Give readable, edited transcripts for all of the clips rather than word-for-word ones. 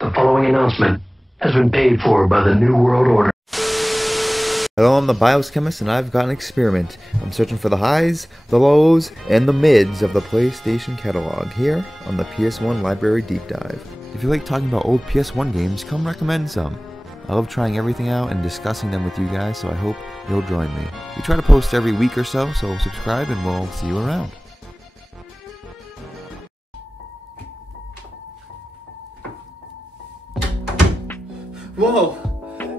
The following announcement has been paid for by the New World Order. Hello, I'm the Biochemist, and I've got an experiment. I'm searching for the highs, the lows, and the mids of the PlayStation catalog here on the PS1 Library Deep Dive. If you like talking about old PS1 games, come recommend some. I love trying everything out and discussing them with you guys, so I hope you'll join me. We try to post every week or so subscribe and we'll see you around. Whoa,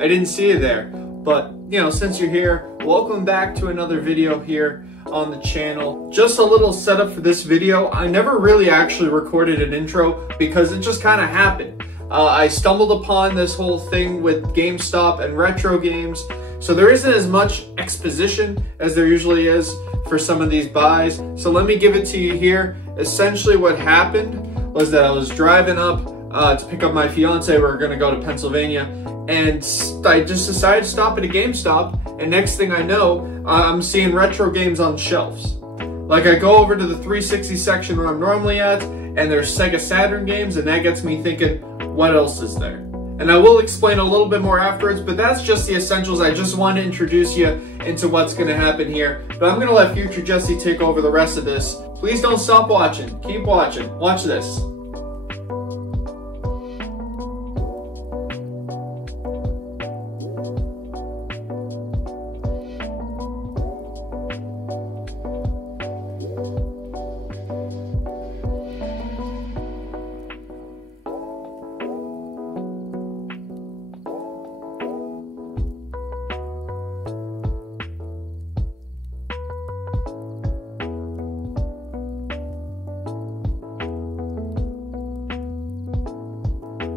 I didn't see you there. But, you know, since you're here, welcome back to another video here on the channel. Just a little setup for this video. I never really actually recorded an intro because it just kind of happened. I stumbled upon this whole thing with GameStop and retro games, so there isn't as much exposition as there usually is for some of these buys. So let me give it to you here. Essentially what happened was that I was driving up to pick up my fiance. We were gonna go to Pennsylvania, and I just decided to stop at a GameStop, and next thing I know, I'm seeing retro games on shelves. Like, I go over to the 360 section where I'm normally at, and there's Sega Saturn games, and that gets me thinking, what else is there? And I will explain a little bit more afterwards, but that's just the essentials. I just want to introduce you into what's going to happen here. But I'm going to let future Jesse take over the rest of this. Please don't stop watching. Keep watching. Watch this.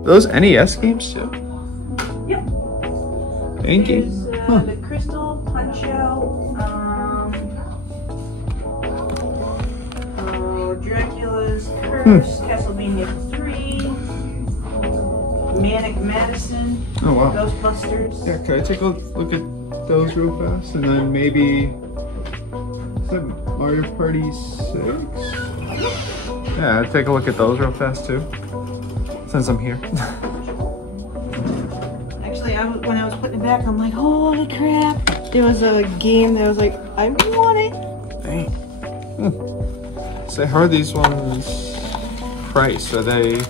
Those NES games too? Yep. Thank you. There's the Crystal Punch-Out, Dracula's Curse, Castlevania 3, Manic Madison, Oh wow. Ghostbusters. Yeah, can I take a look at those real fast? And then maybe, is that Mario Party 6? Yeah, I'll take a look at those real fast too, since I'm here. Actually, when I was putting it back, I'm like, holy crap. There was a game that I was like, I want it. Dang. So how are these ones priced? Are they...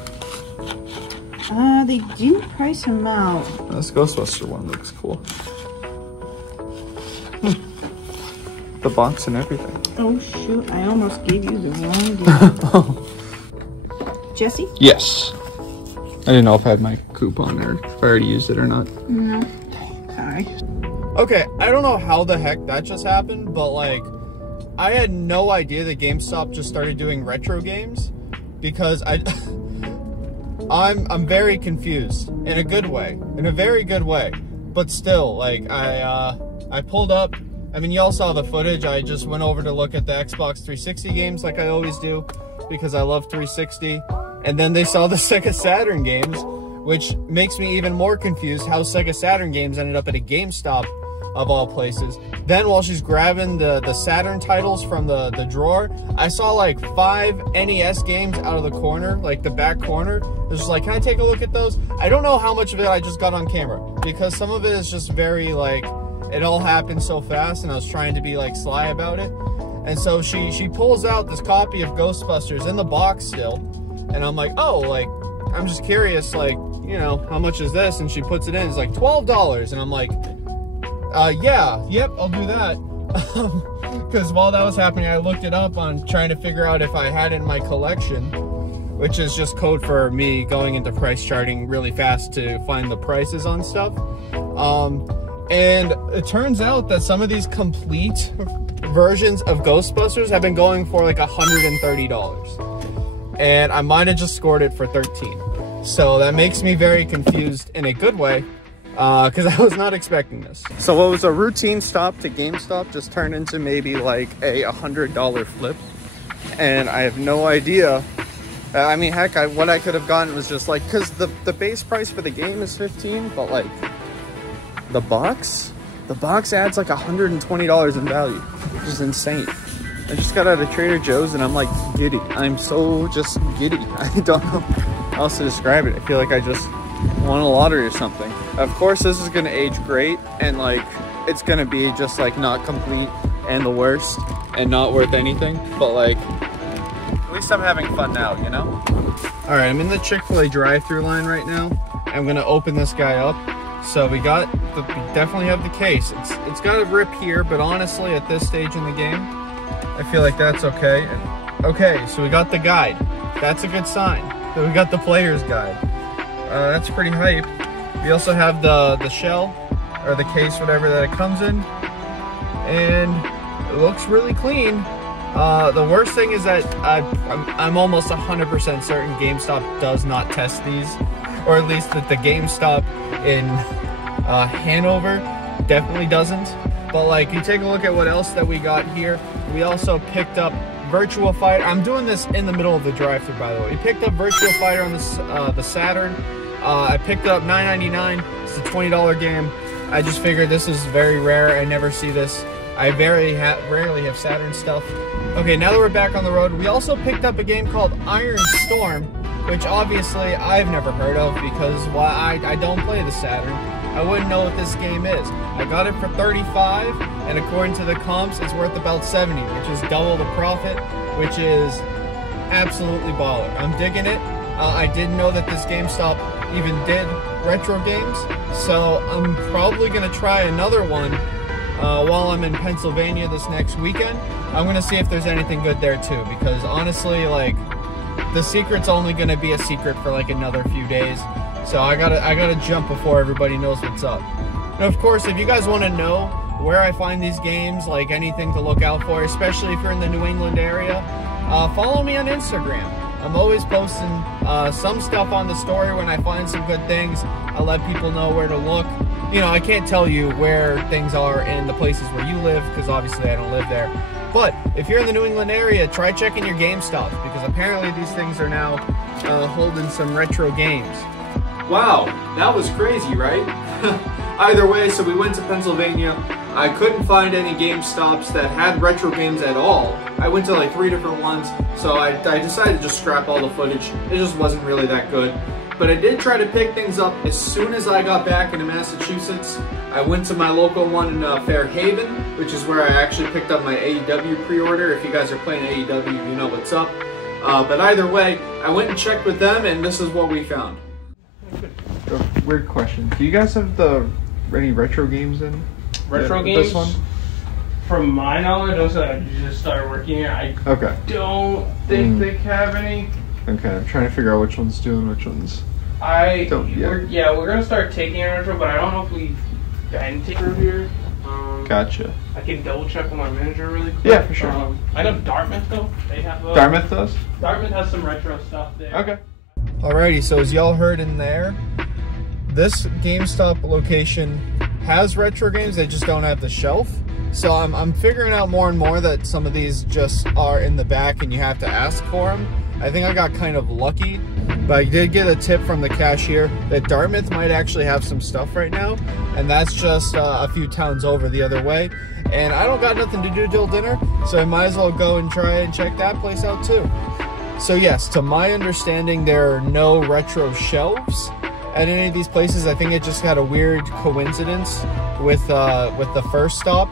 They didn't price them out. This Ghostbuster one looks cool. The box and everything. Oh shoot, I almost gave you the wrong deal. Jesse? Yes. I didn't know if I had my coupon or if I already used it or not. No. Sorry. Okay, I don't know how the heck that just happened, but like, I had no idea that GameStop just started doing retro games, because I'm very confused in a good way, in a very good way. But still, like, I pulled up. I mean, y'all saw the footage. I just went over to look at the Xbox 360 games like I always do, because I love 360. And then they saw the Sega Saturn games, which makes me even more confused how Sega Saturn games ended up at a GameStop of all places. Then while she's grabbing the Saturn titles from the drawer, I saw like 5 NES games out of the corner, like the back corner. It was just like, can I take a look at those? I don't know how much of it I just got on camera, because some of it is just very like, it all happened so fast and I was trying to be like sly about it. And so she pulls out this copy of Ghostbusters in the box still. And I'm like, oh, like, I'm just curious, like, you know, how much is this? And she puts it in, it's like $12. And I'm like, yeah, yep, I'll do that. Because while that was happening, I looked it up on trying to figure out if I had it in my collection, which is just code for me going into price charting really fast to find the prices on stuff. And it turns out that some of these complete versions of Ghostbusters have been going for like $130. And I might have just scored it for 13. So that makes me very confused in a good way, because I was not expecting this. So what was a routine stop to GameStop just turned into maybe like a $100 flip. And I have no idea. I mean, heck, what I could have gotten was just like, because the base price for the game is 15, but like the box adds like $120 in value, which is insane. I just got out of Trader Joe's and I'm like giddy. I'm so just giddy. I don't know. else to describe it. I feel like I just won a lottery or something. Of course, this is gonna age great, and like it's gonna be just like not complete and the worst and not worth anything. But like, at least I'm having fun now, you know? All right, I'm in the Chick-fil-A drive-through line right now. I'm gonna open this guy up. So we definitely have the case. It's got a rip here, but honestly, at this stage in the game, I feel like that's okay. Okay, so we got the guide. That's a good sign. So we got the player's guide. That's pretty hype. We also have the shell, or the case, whatever that it comes in. And it looks really clean. The worst thing is that I'm almost 100% certain GameStop does not test these. Or at least that the GameStop in Hanover definitely doesn't. But like, you take a look at what else that we got here. We also picked up Virtua Fighter. I'm doing this in the middle of the drive-thru, by the way. We picked up Virtua Fighter on the Saturn. I picked up $9.99. It's a $20 game. I just figured this is very rare. I never see this. I rarely have Saturn stuff. Okay, now that we're back on the road, we also picked up a game called Iron Storm, which obviously I've never heard of because I don't play the Saturn. I wouldn't know what this game is. I got it for $35, and according to the comps, it's worth about $70, which is double the profit, which is absolutely baller. I'm digging it. I didn't know that this GameStop even did retro games, so I'm probably gonna try another one while I'm in Pennsylvania this next weekend. I'm gonna see if there's anything good there too, because honestly, like, the secret's only gonna be a secret for like another few days. So I gotta jump before everybody knows what's up. And of course, if you guys wanna know where I find these games, like anything to look out for, especially if you're in the New England area, follow me on Instagram. I'm always posting some stuff on the story when I find some good things. I let people know where to look. You know, I can't tell you where things are in the places where you live, because obviously I don't live there. But if you're in the New England area, try checking your GameStops, because apparently these things are now holding some retro games. Wow, that was crazy, right? Either way, so we went to Pennsylvania. I couldn't find any GameStops that had retro games at all. I went to like 3 different ones, so I decided to just scrap all the footage. It just wasn't really that good. But I did try to pick things up as soon as I got back into Massachusetts. I went to my local one in Fairhaven, which is where I actually picked up my AEW pre-order. If you guys are playing AEW, you know what's up. But either way, I went and checked with them, and this is what we found. Weird question. Do you guys have any retro games in? Retro games? This one? From my knowledge, also I just started working here. I don't think they have any. Okay, I'm trying to figure out which one's doing which ones. We're gonna start taking a retro, but I don't know if we've been taking here. Gotcha. I can double check with my manager really quick. Yeah, for sure. I know Dartmouth though. They have. Dartmouth does? Dartmouth has some retro stuff there. Okay. Alrighty, so as y'all heard in there, this GameStop location has retro games. They just don't have the shelf. So I'm figuring out more and more that some of these just are in the back and you have to ask for them. I think I got kind of lucky, but I did get a tip from the cashier that Dartmouth might actually have some stuff right now, and that's just a few towns over the other way. And I don't got nothing to do till dinner, so I might as well go and try and check that place out too. So yes, to my understanding, there are no retro shelves at any of these places. I think it just had a weird coincidence with the first stop.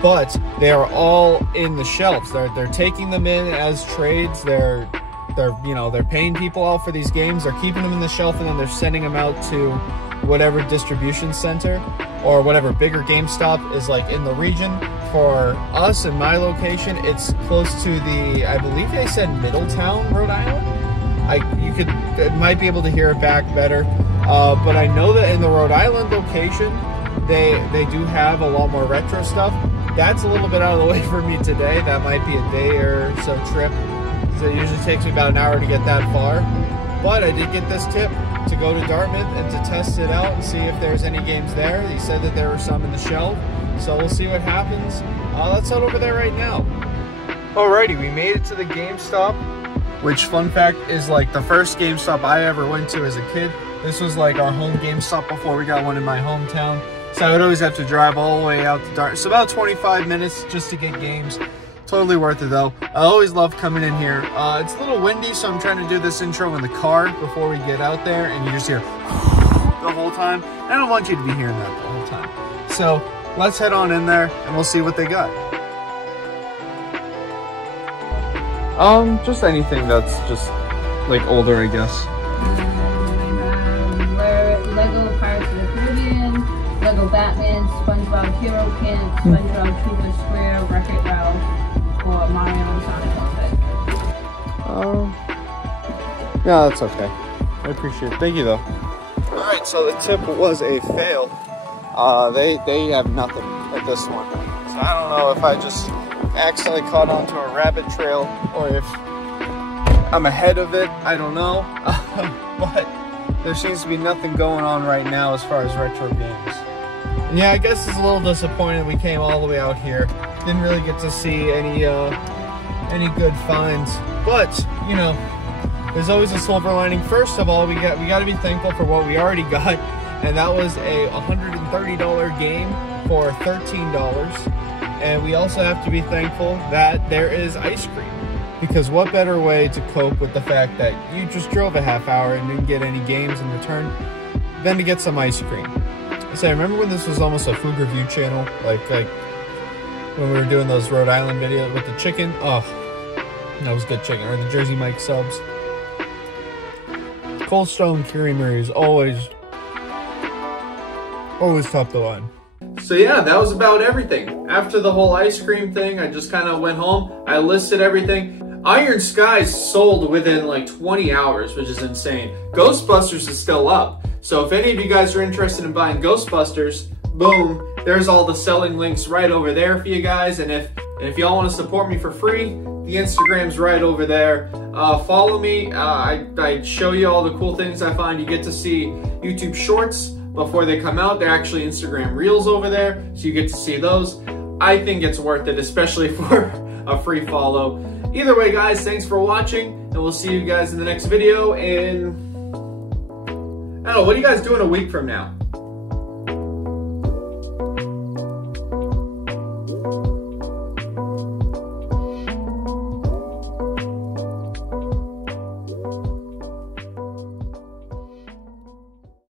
But they are all in the shelves. They're taking them in as trades. They're paying people out for these games. They're keeping them in the shelf, and then they're sending them out to whatever distribution center or whatever bigger GameStop is like in the region. For us in my location, it's close to I believe they said Middletown, Rhode Island. You might be able to hear it back better, but I know that in the Rhode Island location, they do have a lot more retro stuff. That's a little bit out of the way for me today. That might be a day or so trip. So it usually takes me about an hour to get that far. But I did get this tip to go to Dartmouth and to test it out and see if there's any games there. He said that there were some in the shelf. So we'll see what happens. Let's head over there right now. Alrighty, we made it to the GameStop, which, fun fact, is like the first GameStop I ever went to as a kid. This was like our home GameStop before we got one in my hometown. So I would always have to drive all the way out to Dartmouth. It's about 25 minutes just to get games. Totally worth it though. I always love coming in here. It's a little windy, so I'm trying to do this intro in the car before we get out there, and you just hear the whole time. I don't want you to be hearing that the whole time. So let's head on in there and we'll see what they got. Just anything that's just like older, I guess. Lego Pirates of the Caribbean, Lego Batman, SpongeBob Hero Kit, SpongeBob Cuba Square, Wreck-It Ralph, or Mario and Sonic outfit. Yeah, that's okay. I appreciate it. Thank you though. Alright, so the tip was a fail. They have nothing at this one. So I don't know if I just accidentally caught onto a rabbit trail or if I'm ahead of it. I don't know. But there seems to be nothing going on right now as far as retro games. And yeah, I guess it's a little disappointed we came all the way out here. Didn't really get to see any good finds. But, you know, there's always a silver lining. First of all, we got to be thankful for what we already got. And that was a $130 game for $13. And we also have to be thankful that there is ice cream. Because what better way to cope with the fact that you just drove a half hour and didn't get any games in return than to get some ice cream. So I remember when this was almost a food review channel, like when we were doing those Rhode Island videos with the chicken. Oh, that was good chicken. Or the Jersey Mike subs. Cold Stone Creamery is always top of the line. So yeah, that was about everything. After the whole ice cream thing, I just kind of went home. I listed everything. Iron Skies sold within like 20 hours, which is insane. Ghostbusters is still up. So if any of you guys are interested in buying Ghostbusters, boom, there's all the selling links right over there for you guys. And if y'all want to support me for free, the Instagram's right over there. Follow me. I show you all the cool things I find. You get to see YouTube Shorts before they come out. They're actually Instagram Reels over there, so you get to see those. I think it's worth it, especially for a free follow. Either way, guys, thanks for watching, and we'll see you guys in the next video. And I don't know, what are you guys doing a week from now?